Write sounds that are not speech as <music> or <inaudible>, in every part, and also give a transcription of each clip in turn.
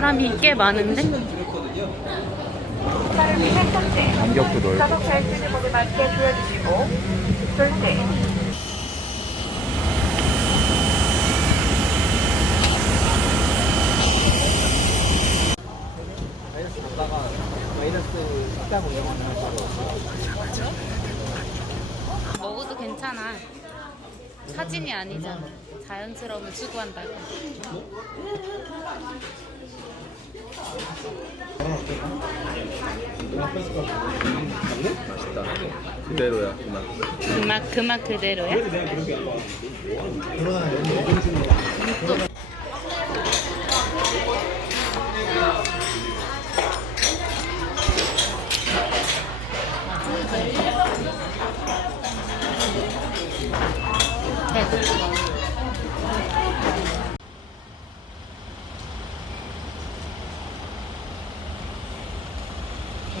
사람이 꽤 많은데? 간격도 넓고 맞게 조여주시고 먹어도 괜찮아. 사진이 아니잖아. 자연스러움을 추구한다고. 맛있다. 그대로야 그만. 그 맛, 그맛 그대로야?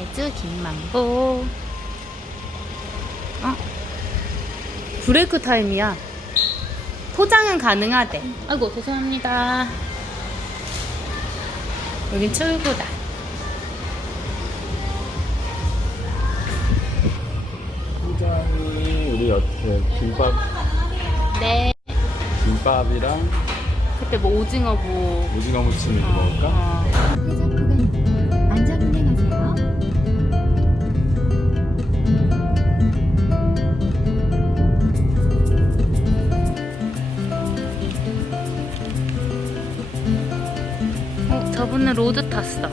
제주 김만보 어? 브레이크 타임이야. 포장은 가능하대. 아이고, 죄송합니다. 여긴 출구다. 포장이 우리 어떻게 김밥 네. 김밥이랑 그때 뭐 오징어 뭐. 오징어 무침 이렇게 먹을까? 어. 저분은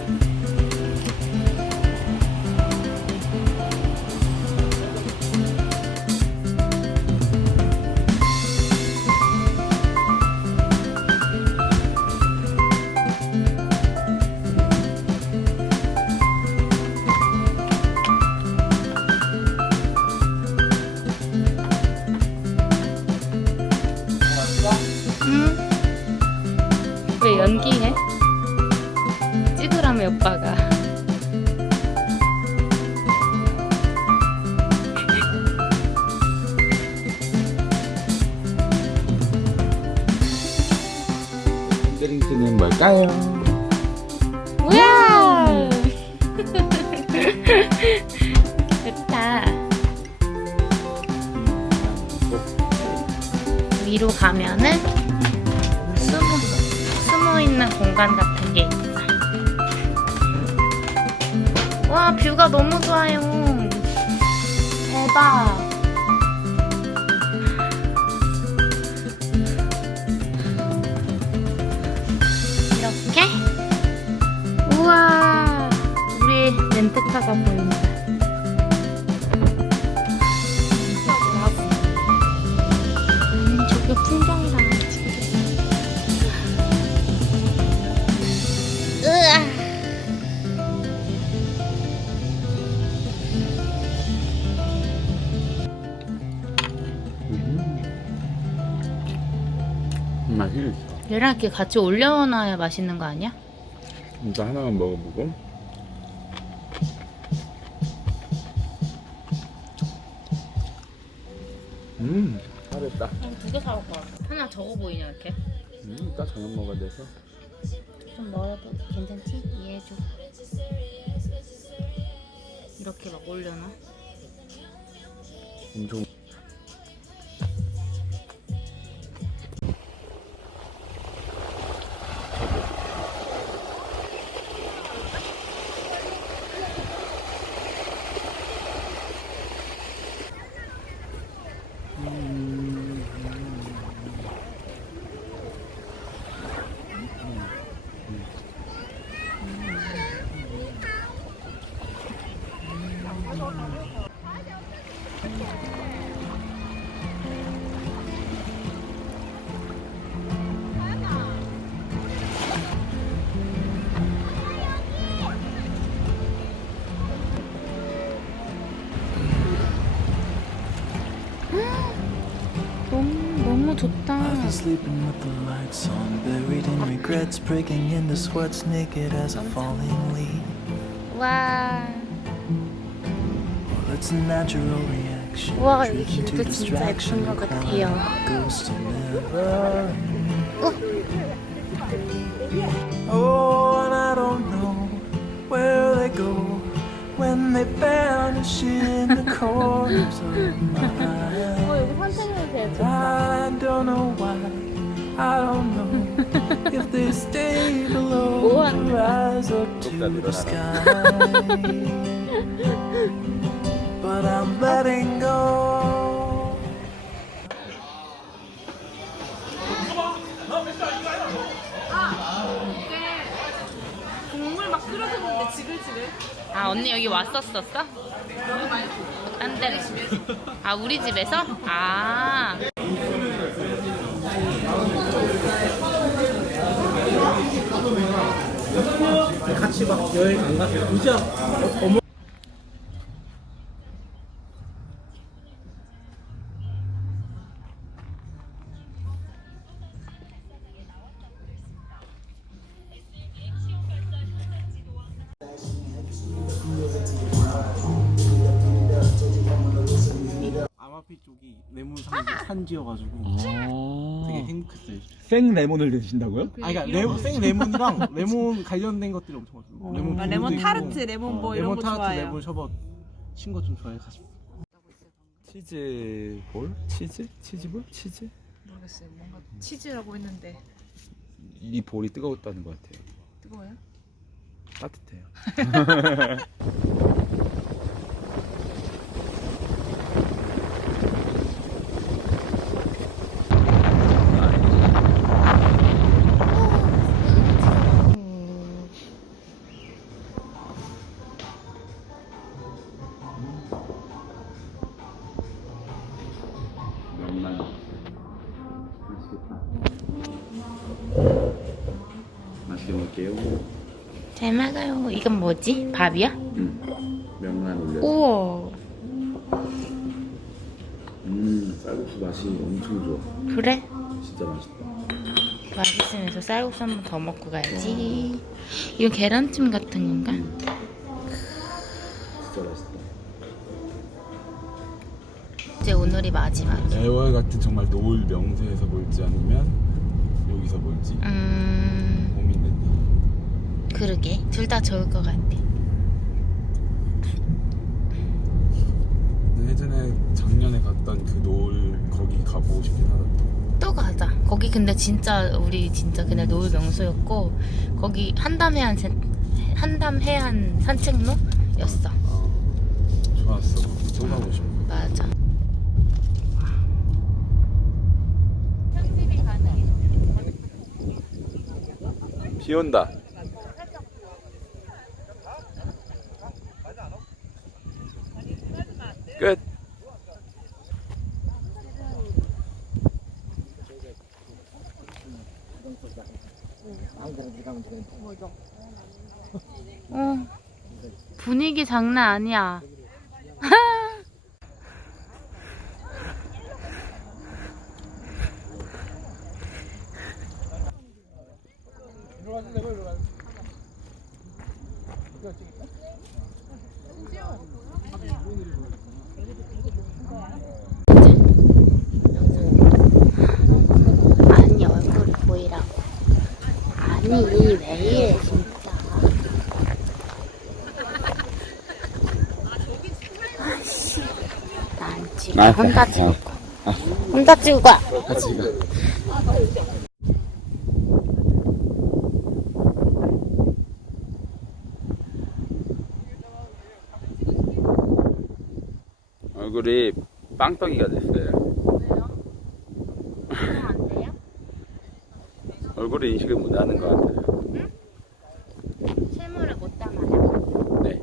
위로 가면은 숨어, 숨어 있는 공간 같은 게 있어 와 뷰가 너무 좋아요. 대박. 이렇게? 우와 우리 렌트카가 보인다 얘랑 이렇게 같이 올려놔야 맛있는 거 아니야? 이거 하나만 먹어보고. 음, 잘했다. 두개 사올 거야 하나 적어 보이냐 이렇게 음, 이따 저녁 먹어야 돼서. 좀 멀어도 괜찮지? 이해해줘 이렇게 막 올려놔 엄청. 좋다 I've been sleeping with the lights on, buried in regrets, breaking into sweats, naked as a falling leaf. 와 Well, it's a natural reaction. 와, 여기 driven to 길도 진짜 distraction, 예쁜 것 crying 같아요. ghosts will never end. Oh, and I've where they go when they vanish in the corners <laughs> of my eyes. I don't know why. I don't know if they stay below or rise up to the sky. But I'm letting go. 아 언니 여기 왔었었어? 딴 데로 아 우리 집에서? 아 같이 막 여행 안 가세요? 의자 어머 산, 산지여가지고 되게 행복했어요. 생 레몬을 드신다고요? 아, 그러니까 레몬, 생 레몬이랑 <laughs> 레몬 관련된 것들이 엄청 많아요. 레몬, 아, 레몬 있고, 타르트, 레몬 뭐 이런 레몬 거 타르트, 좋아해요. 레몬 셔벗 친거 좀 좋아해 가지고. 치즈 볼? 치즈? 치즈 볼? 치즈? 모르겠어요. 뭔가 치즈라고 했는데 이 볼이 뜨거웠다는 것 같아요. 뜨거워요? 따뜻해요. <laughs> 먹을게요. 잘 먹어요 이건 뭐지? 밥이야? 음, 명란 올려. 우와 음, 쌀국수 맛이 엄청 좋아. 그래? 진짜 맛있다. 맛있으면서 쌀국수 한 번 더 먹고 가야지 이거 계란찜 같은 건가? 진짜 맛있다. 이제 오늘이 마지막 애월 같은 정말 노을 명소에서 볼지 아니면 여기서 볼지 음... 그러게 둘 다 좋을 것 같아 예전에 작년에 갔던 그 노을 거기 가보고 싶긴 하다. 또 가자 거기 근데 진짜 우리 진짜 그날 노을 명소였고 거기 한담 해안 산- 한담 해안 산책로였어 어, 좋았어. 또 가고 싶어. 맞아 비 온다. 끝. 어 분위기 장난 아니야 <laughs> 아니 얼굴을 보이라고 아니 왜 이래 진짜 아씨 난 지금 아, 혼자 아. 찍을 거야 혼자 찍을 거야 같이 가. 얼굴이 빵떡이가 됐어요. <laughs> 안 돼요? 얼굴을 인식을 못하는 것 같아요. 실물을 못 담아요 네.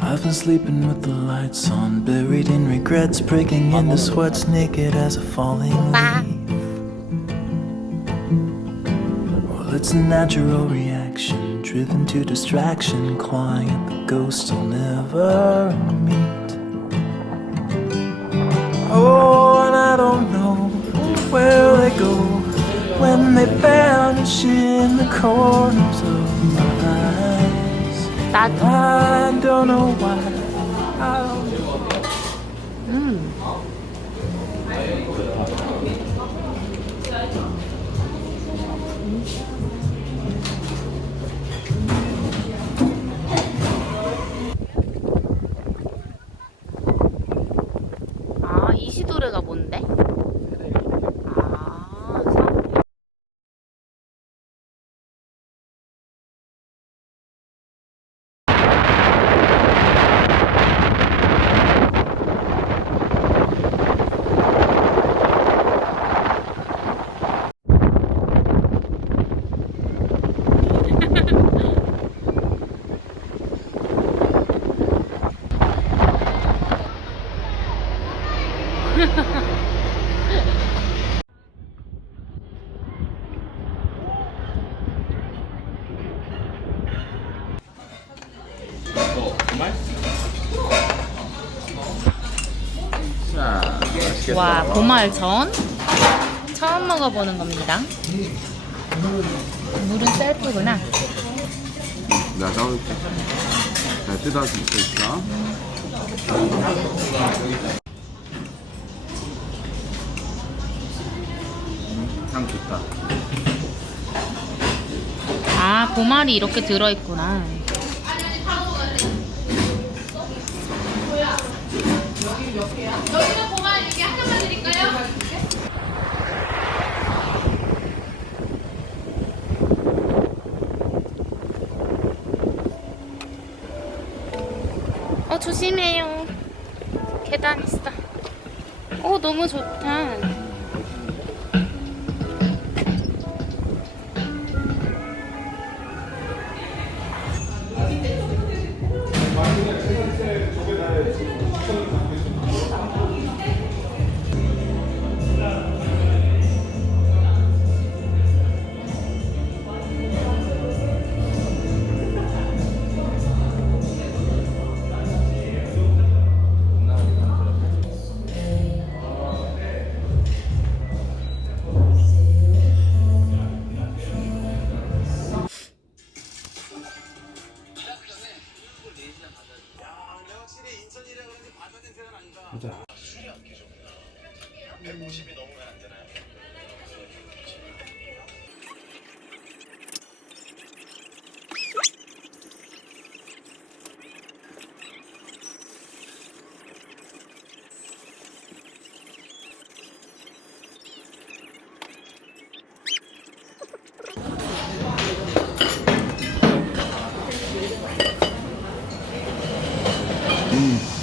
I've been sleeping with the lights on, buried in regrets, breaking into sweats, naked as a falling 빠 leaf. Well, it's a natural reaction, driven to distraction, at the ghosts I'll never meet. Oh, and I don't know where they go when they vanish in the corners of my eyes. I don't know why. 와 보말전 처음 먹어보는 겁니다. 물은 셀프구나. 내가 싸울게. 잘 뜯어서 먹고 있어. 음, 향 좋다. 아 보말이 이렇게 들어있구나. 어 조심해요. 계단 있어. 어 너무 좋다.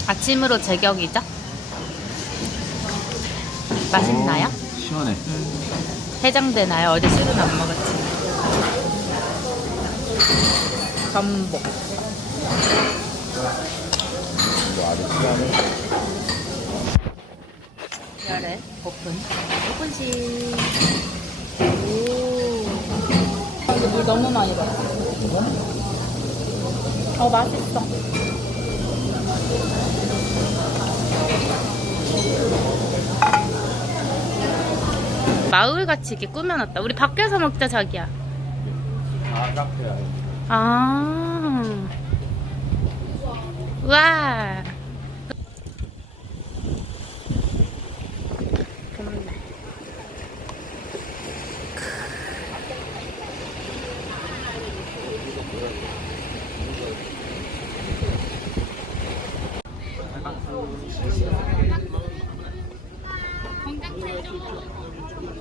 아침으로 제격이죠? 맛있나요? 시원해. 해장되나요? 어제 술은 안 먹었지. 전복. 열에 오픈. 오픈식. 오. 이거 물 너무 많이 넣었어. 어, 맛있어. 마을같이 이렇게 꾸며놨다. 우리 밖에서 먹자, 자기야. 아, 카페야. 아. 와.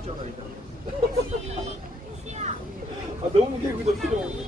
<laughs> 아, 너무 개구도 필요 없네.